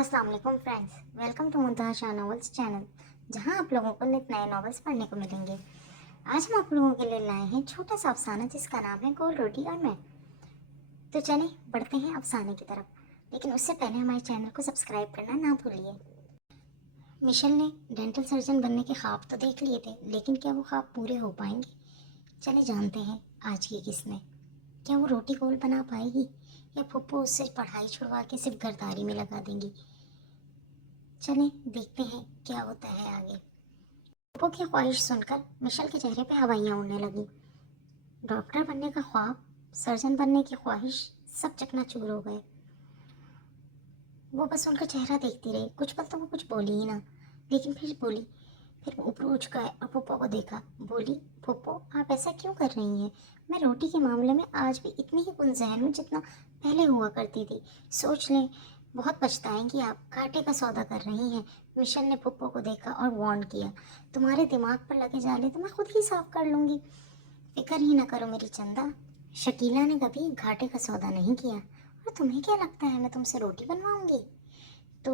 अस्सलाम वालेकुम friends, welcome to Muntaha Shah novels channel, जहां आप लोगों को नित नए नॉवेल्स पढ़ने को मिलेंगे। आज हम आप लोगों के लिए लाए हैं छोटा सा अफसाना जिसका नाम है गोल रोटी और मैं। तो चलें बढ़ते हैं अफसाने की तरफ, लेकिन उससे पहले हमारे चैनल को सब्सक्राइब करना ना भूलिए। मिशेल ने डेंटल सर्जन बनने के ख्वाब तो देख लिए थे, लेकिन क्या वो ख्वाब पूरे हो पाएंगे? चले जानते हैं आज की किस्त में। क्या वो रोटी गोल बना पाएगी या फुप्पो उससे पढ़ाई छुड़वा के सिर्फ गरदारी में लगा देंगी? चलें देखते हैं क्या होता है आगे। पप्पो की ख्वाहिश सुनकर मिशेल के चेहरे पे हवाइयाँ उड़ने लगी। डॉक्टर बनने का ख्वाब, सर्जन बनने की ख्वाहिश, सब चकनाचूर हो गए। वो बस उनका चेहरा देखती रही। कुछ पल तो वो कुछ बोली ही ना, लेकिन फिर बोली। फिर वो ऊपर उठ गए और पप्पो को देखा। बोली, पप्पो आप ऐसा क्यों कर रही हैं? मैं रोटी के मामले में आज भी इतनी ही गुंजहन हूँ जितना पहले हुआ करती थी। सोच लें, बहुत पछताएंगी आप, घाटे का सौदा कर रही हैं। मिशेल ने पप्पो को देखा और वार्न किया, तुम्हारे दिमाग पर लगे जाले तो मैं खुद ही साफ कर लूँगी, फिक्र ही ना करो मेरी चंदा। शकीला ने कभी घाटे का सौदा नहीं किया। और तुम्हें क्या लगता है मैं तुमसे रोटी बनवाऊंगी? तो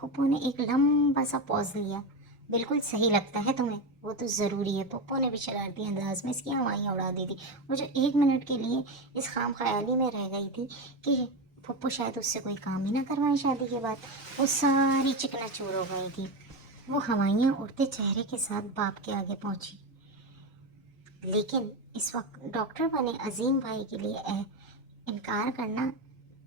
पप्पो ने एक लंबा सा पॉज लिया। बिल्कुल सही लगता है तुम्हें, वो तो ज़रूरी है। पप्पो ने भी शरारती अंदाज में इसकी हवाइयाँ उड़ा दी थी। वो जो एक मिनट के लिए इस खाम ख्याली में रह गई थी कि पप्पो शायद उससे कोई काम ही ना करवाए शादी के बाद, वो सारी चिकनाचूर हो गई थी। वो हवाइयाँ उड़ते चेहरे के साथ बाप के आगे पहुंची। लेकिन इस वक्त डॉक्टर बने अजीम भाई के लिए इनकार करना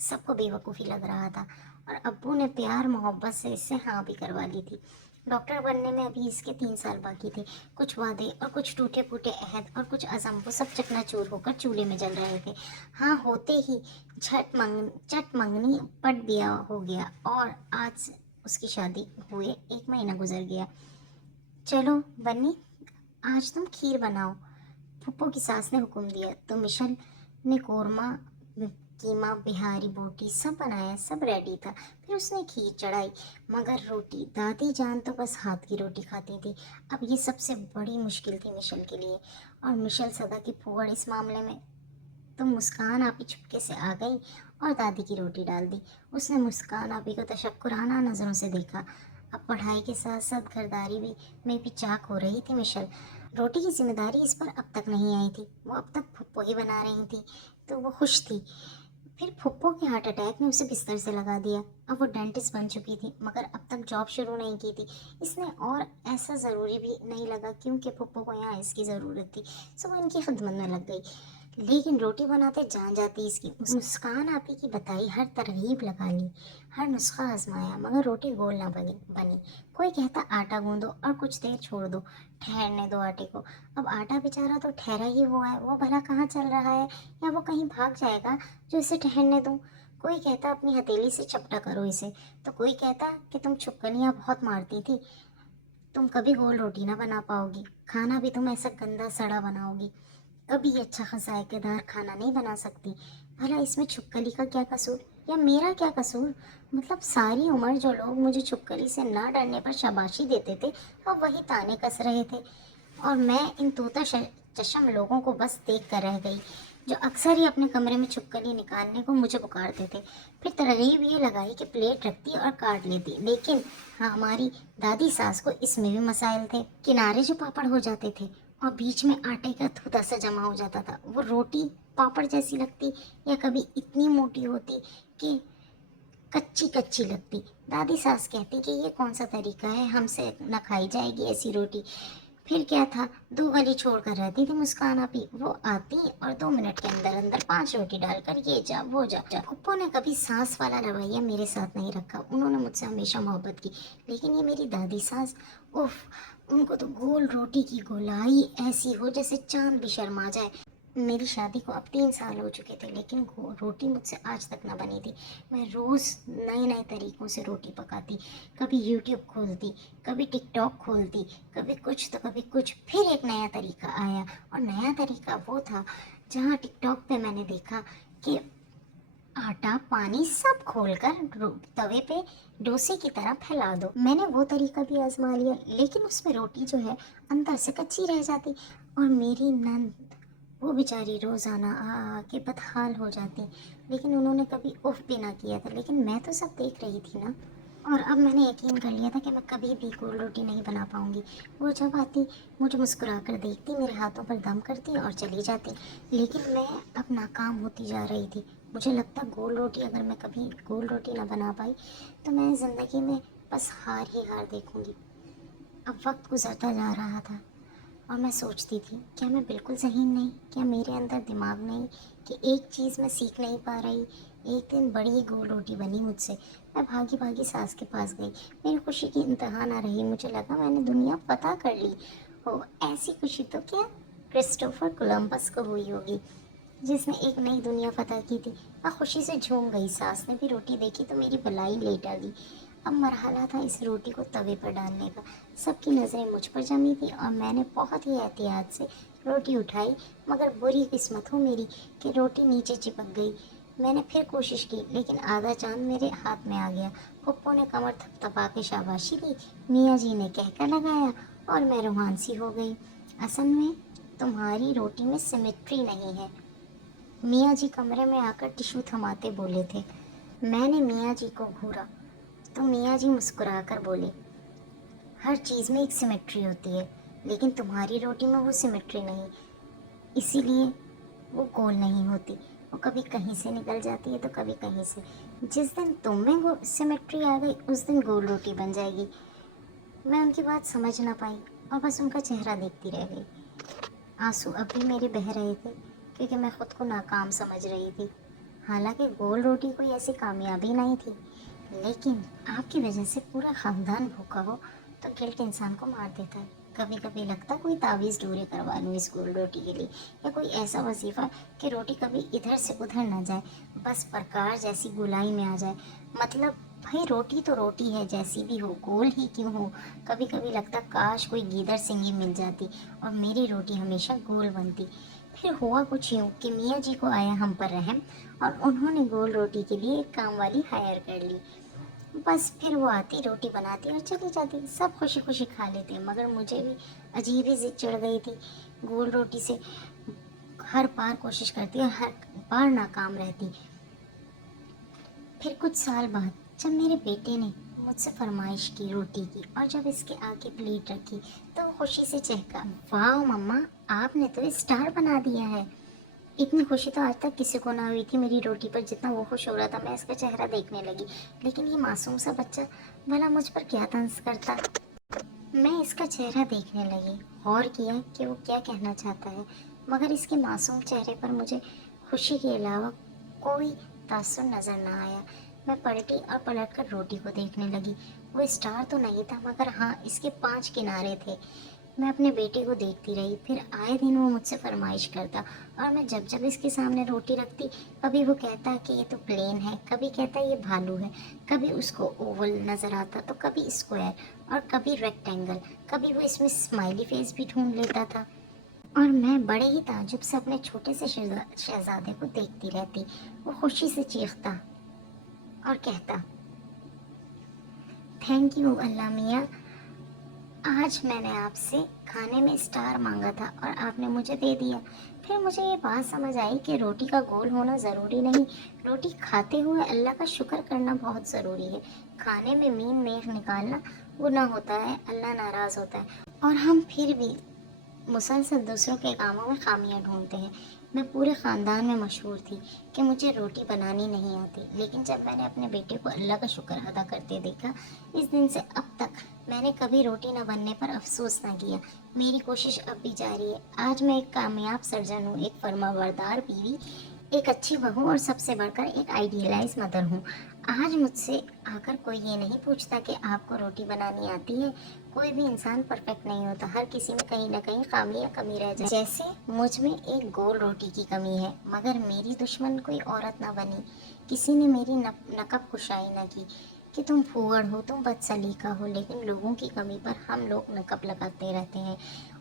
सबको बेवकूफ़ी लग रहा था, और अब्बू ने प्यार मोहब्बत से इससे हाँ भी करवा ली थी। डॉक्टर बनने में अभी इसके 3 साल बाकी थे। कुछ वादे और कुछ टूटे फूटे अहद और कुछ अज़म, वो सब चकनाचूर होकर चूल्हे में जल रहे थे। हाँ होते ही चट मंगनी पट ब्याह हो गया और आज उसकी शादी हुए 1 महीना गुजर गया। चलो बन्नी, आज तुम खीर बनाओ, फूफो की सास ने हुक्म दिया। तो मिशेल ने कोरमा, कीमा, बिहारी बोटी सब बनाया, सब रेडी था। फिर उसने खीर चढ़ाई, मगर रोटी दादी जान तो बस हाथ की रोटी खाती थी। अब ये सबसे बड़ी मुश्किल थी मिशेल के लिए, और मिशेल सदा की फूहड़ इस मामले में। तो मुस्कान आपी चुपके से आ गई और दादी की रोटी डाल दी। उसने मुस्कान आपी को तशक्कुराना नज़रों से देखा। अब पढ़ाई के साथ साथ घरदारी में भी चाक हो रही थी मिशेल। रोटी की जिम्मेदारी इस पर अब तक नहीं आई थी। वो अब तक फुप्पो ही बना रही थी, तो वो खुश थी। फिर फुप्पो के हार्ट अटैक ने उसे बिस्तर से लगा दिया। अब वो डेंटिस्ट बन चुकी थी, मगर अब तक जॉब शुरू नहीं की थी इसने, और ऐसा ज़रूरी भी नहीं लगा क्योंकि फुप्पो को यहाँ इसकी ज़रूरत थी, सो वो इनकी खिदमत में लग गई। लेकिन रोटी बनाते जान जाती इसकी। मुस्कान आपी की बताई हर तरकीब लगा ली, हर नुस्खा आजमाया, मगर रोटी गोल ना बनी। कोई कहता आटा गूंदो और कुछ देर छोड़ दो, ठहरने दो आटे को। अब आटा बेचारा तो ठहरा ही हुआ है, वो भला कहाँ चल रहा है, या वो कहीं भाग जाएगा जो इसे ठहरने दूँ? कोई कहता अपनी हथेली से चपटा करो इसे, तो कोई कहता कि तुम छुपकलियाँ बहुत मारती थी, तुम कभी गोल रोटी ना बना पाओगी, खाना भी तुम ऐसा गंदा सड़ा बनाओगी, कभी अच्छा जायकेदार खाना नहीं बना सकती। भला इसमें छुपकली का क्या कसूर, या मेरा क्या कसूर? मतलब सारी उम्र जो लोग मुझे छुपकली से ना डरने पर शाबाशी देते थे, अब वही ताने कस रहे थे, और मैं इन चशम लोगों को बस देख कर रह गई, जो अक्सर ही अपने कमरे में छुपकली निकालने को मुझे पुकारते थे। फिर तरगीब ये लगाई कि प्लेट रखती और काट लेती, लेकिन हाँ, हमारी दादी सास को इसमें भी मसाइल थे। किनारे जो पापड़ हो जाते थे और बीच में आटे का थोड़ा सा जमा हो जाता था, वो रोटी पापड़ जैसी लगती, या कभी इतनी मोटी होती कि कच्ची कच्ची लगती। दादी सास कहती कि ये कौन सा तरीका है, हमसे न खाई जाएगी ऐसी रोटी। फिर क्या था, 2 गली छोड़कर रहती थी मुस्कान आपी, वो आती और 2 मिनट के अंदर अंदर 5 रोटी डालकर ये जा वो जा। पप्पो ने कभी सास वाला रवैया मेरे साथ नहीं रखा, उन्होंने मुझसे हमेशा मोहब्बत की। लेकिन ये मेरी दादी सास, उफ, उनको तो गोल रोटी की गोलाई ऐसी हो जैसे चांद भी शर्मा जाए। मेरी शादी को अब 3 साल हो चुके थे, लेकिन रोटी मुझसे आज तक ना बनी थी। मैं रोज़ नए नए तरीक़ों से रोटी पकाती, कभी यूट्यूब खोलती, कभी टिकटॉक खोलती, कभी कुछ तो कभी कुछ। फिर एक नया तरीका आया, और नया तरीका वो था जहाँ टिकटॉक पे मैंने देखा कि आटा पानी सब खोलकर तवे पे डोसे की तरह फैला दो। मैंने वो तरीका भी आजमा लिया, लेकिन उसमें रोटी जो है अंदर से कच्ची रह जाती। और मेरी नंद वो बेचारी रोज़ाना आ के बदहाल हो जाती, लेकिन उन्होंने कभी उफ़ भी ना किया था। लेकिन मैं तो सब देख रही थी ना, और अब मैंने यकीन कर लिया था कि मैं कभी भी गोल रोटी नहीं बना पाऊंगी। वो जब आती, मुझे मुस्कुरा कर देखती, मेरे हाथों पर दम करती और चली जाती। लेकिन मैं अब नाकाम होती जा रही थी। मुझे लगता गोल रोटी, अगर मैं कभी गोल रोटी ना बना पाई तो मैं ज़िंदगी में बस हार ही हार देखूंगी। अब वक्त गुजरता जा रहा था और मैं सोचती थी, क्या मैं बिल्कुल ज़हीन नहीं? क्या मेरे अंदर दिमाग नहीं कि एक चीज़ मैं सीख नहीं पा रही? एक दिन बड़ी गोल रोटी बनी मुझसे। मैं भागी भागी सास के पास गई। मेरी खुशी की इंतहा ना रही। मुझे लगा मैंने दुनिया फतह कर ली हो। ऐसी खुशी तो क्या क्रिस्टोफर कोलंबस को हुई होगी, जिसने एक नई दुनिया फतह की थी। मैं खुशी से झूम गई। सास ने भी रोटी देखी तो मेरी बलाई लेट आ गई। अब मरहला था इस रोटी को तवे पर डालने का। सबकी नज़रें मुझ पर जमी थी और मैंने बहुत ही एहतियात से रोटी उठाई, मगर बुरी किस्मत हो मेरी कि रोटी नीचे चिपक गई। मैंने फिर कोशिश की, लेकिन आधा चांद मेरे हाथ में आ गया। पप्पू ने कमर थपथपा के शाबाशी दी, मियाँ जी ने कहकर लगाया और मैं रूहान सी हो गई। असल में तुम्हारी रोटी में सिमेट्री नहीं है। मियाँ जी कमरे में आकर टिश्यू थमाते बोले थे। मैंने मियाँ जी को घूरा तो मियाँ जी मुस्कुराकर बोले, हर चीज़ में एक सिमेट्री होती है, लेकिन तुम्हारी रोटी में वो सिमेट्री नहीं, इसीलिए वो गोल नहीं होती। वो कभी कहीं से निकल जाती है तो कभी कहीं से। जिस दिन तुम में वो सिमेट्री आ गई, उस दिन गोल रोटी बन जाएगी। मैं उनकी बात समझ ना पाई और बस उनका चेहरा देखती रह गई। आंसू अब भी मेरे बह रहे थे, क्योंकि मैं खुद को नाकाम समझ रही थी। हालांकि गोल रोटी कोई ऐसी कामयाबी नहीं थी, लेकिन आपकी वजह से पूरा ख़ानदान भूखा हो तो गिल्ट इंसान को मार देता है। कभी कभी लगता कोई तावीज़ डोरे करवा लूँ इस गोल रोटी के लिए, या कोई ऐसा वजीफ़ा कि रोटी कभी इधर से उधर ना जाए, बस प्रकार जैसी गोलाई में आ जाए। मतलब भाई रोटी तो रोटी है, जैसी भी हो, गोल ही क्यों हो। कभी कभी लगता काश कोई गीदड़ सिंगी मिल जाती और मेरी रोटी हमेशा गोल बनती। फिर हुआ कुछ यूँ कि मियाँ जी को आया हम पर रहम और उन्होंने गोल रोटी के लिए एक काम वाली हायर कर ली। बस फिर वो आती, रोटी बनाती और चली जाती। सब खुशी खुशी खा लेते, मगर मुझे भी अजीब ही जिद चढ़ गई थी। गोल रोटी से हर बार कोशिश करती और हर बार नाकाम रहती। फिर कुछ साल बाद जब मेरे बेटे ने मुझसे फरमाइश की रोटी की और जब इसके आगे प्लेट रखी तो वो खुशी से चहका, वाह मम्मा, आपने तो स्टार बना दिया है। इतनी खुशी तो आज तक किसी को ना हुई थी मेरी रोटी पर जितना वो खुश हो रहा था। मैं इसका चेहरा देखने लगी, लेकिन ये मासूम सा बच्चा भला मुझ पर क्या तंज करता। मैं इसका चेहरा देखने लगी, गौर किया कि वो क्या कहना चाहता है, मगर इसके मासूम चेहरे पर मुझे खुशी के अलावा कोई तासुर नज़र ना आया। मैं पलटी और पलटकर रोटी को देखने लगी। वो स्टार तो नहीं था, मगर हाँ, इसके 5 किनारे थे। मैं अपने बेटे को देखती रही। फिर आए दिन वो मुझसे फरमाइश करता और मैं जब जब इसके सामने रोटी रखती, कभी वो कहता कि ये तो प्लेन है, कभी कहता ये भालू है, कभी उसको ओवल नज़र आता तो कभी स्क्वायर और कभी रेक्टेंगल, कभी वो इसमें स्माइली फेस भी ढूंढ लेता था। और मैं बड़े ही ताज्जुब से अपने छोटे से शहजादे को देखती रहती। वो खुशी से चीखता और कहता, थैंक यू अल्लाह मियाँ, आज मैंने आपसे खाने में स्टार मांगा था और आपने मुझे दे दिया। फिर मुझे ये बात समझ आई कि रोटी का गोल होना ज़रूरी नहीं, रोटी खाते हुए अल्लाह का शुक्र करना बहुत ज़रूरी है। खाने में मीन मेख निकालना गुनाह होता है, अल्लाह नाराज़ होता है, और हम फिर भी मुसलसल दूसरों के कामों में खामियां ढूंढते हैं। मैं पूरे ख़ानदान में मशहूर थी कि मुझे रोटी बनानी नहीं आती, लेकिन जब मैंने अपने बेटे को अल्लाह का शुक्र अदा करते देखा, इस दिन से अब तक मैंने कभी रोटी न बनने पर अफसोस ना किया। मेरी कोशिश अब भी जारी है। आज मैं एक कामयाब सर्जन हूँ, एक फर्माबरदार बीवी, एक अच्छी बहू और सबसे बढ़कर एक आइडियलाइज मदर हूँ। आज मुझसे आकर कोई ये नहीं पूछता कि आपको रोटी बनानी आती है। कोई भी इंसान परफेक्ट नहीं होता, हर किसी में कहीं ना कहीं खामी या कमी रह जाए। जैसे मुझ में एक गोल रोटी की कमी है, मगर मेरी दुश्मन कोई औरत ना बनी, किसी ने मेरी नकब कुशाई ना की कि तुम फूहड़ हो, तुम बदसलीका हो। लेकिन लोगों की कमी पर हम लोग नकब लगाते रहते हैं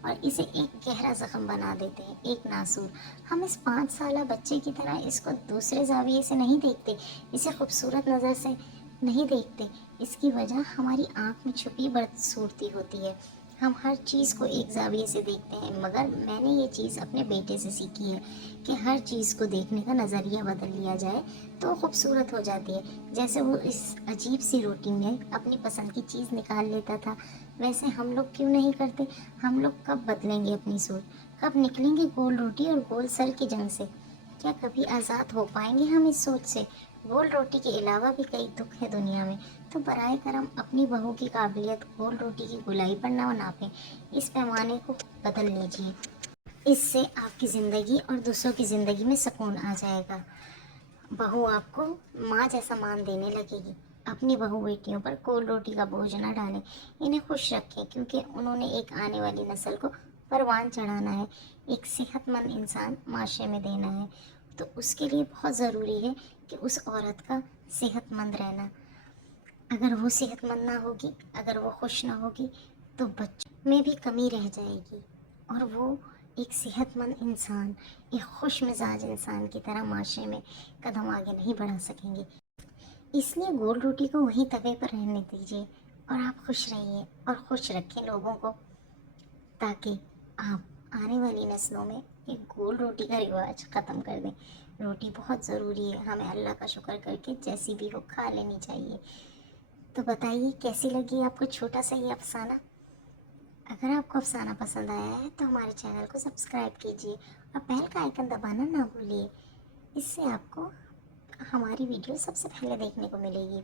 और इसे एक गहरा जख्म बना देते हैं, एक नासूर। हम इस 5 साला बच्चे की तरह इसको दूसरे जाविये से नहीं देखते, इसे खूबसूरत नज़र से नहीं देखते। इसकी वजह हमारी आँख में छुपी बदसूरती होती है। हम हर चीज़ को एक ज़ाविये से देखते हैं, मगर मैंने ये चीज़ अपने बेटे से सीखी है कि हर चीज़ को देखने का नज़रिया बदल लिया जाए तो खूबसूरत हो जाती है। जैसे वो इस अजीब सी रोटी में अपनी पसंद की चीज़ निकाल लेता था, वैसे हम लोग क्यों नहीं करते? हम लोग कब बदलेंगे अपनी सोच? कब निकलेंगे गोल रोटी और गोल सर की जंग से? क्या कभी आज़ाद हो पाएंगे हम इस सोच से? गोल रोटी के अलावा भी कई दुख है दुनिया में, तो बराए करम अपनी बहू की काबिलियत गोल रोटी की गोलाई पर ना नापें। इस पैमाने को बदल लीजिए, इससे आपकी ज़िंदगी और दूसरों की ज़िंदगी में सुकून आ जाएगा। बहू आपको माँ जैसा मान देने लगेगी। अपनी बहू बेटियों पर गोल रोटी का बोझ न डालें, इन्हें खुश रखें, क्योंकि उन्होंने एक आने वाली नस्ल को परवान चढ़ाना है, एक सेहतमंद इंसान माशरे में देना है। तो उसके लिए बहुत ज़रूरी है कि उस औरत का सेहतमंद रहना। अगर वो सेहतमंद ना होगी, अगर वो खुश ना होगी, तो बच्चों में भी कमी रह जाएगी और वो एक सेहतमंद इंसान, एक खुश मिजाज इंसान की तरह माशरे में कदम आगे नहीं बढ़ा सकेंगे। इसलिए गोल रोटी को वहीं तवे पर रहने दीजिए और आप खुश रहिए और खुश रखें लोगों को, ताकि आप आने वाली नस्लों में एक गोल रोटी का रिवाज ख़त्म कर दें। रोटी बहुत ज़रूरी है, हमें अल्लाह का शुक्र करके जैसी भी हो खा लेनी चाहिए। तो बताइए कैसी लगी आपको छोटा सा ये अफसाना? अगर आपको अफसाना पसंद आया है तो हमारे चैनल को सब्सक्राइब कीजिए और बेल का आइकन दबाना ना भूलिए। इससे आपको हमारी वीडियो सबसे पहले देखने को मिलेगी।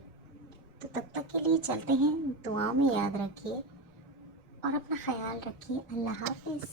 तो तब तक के लिए चलते हैं, दुआओं में याद रखिए और अपना ख्याल रखिए। अल्लाह हाफिज़।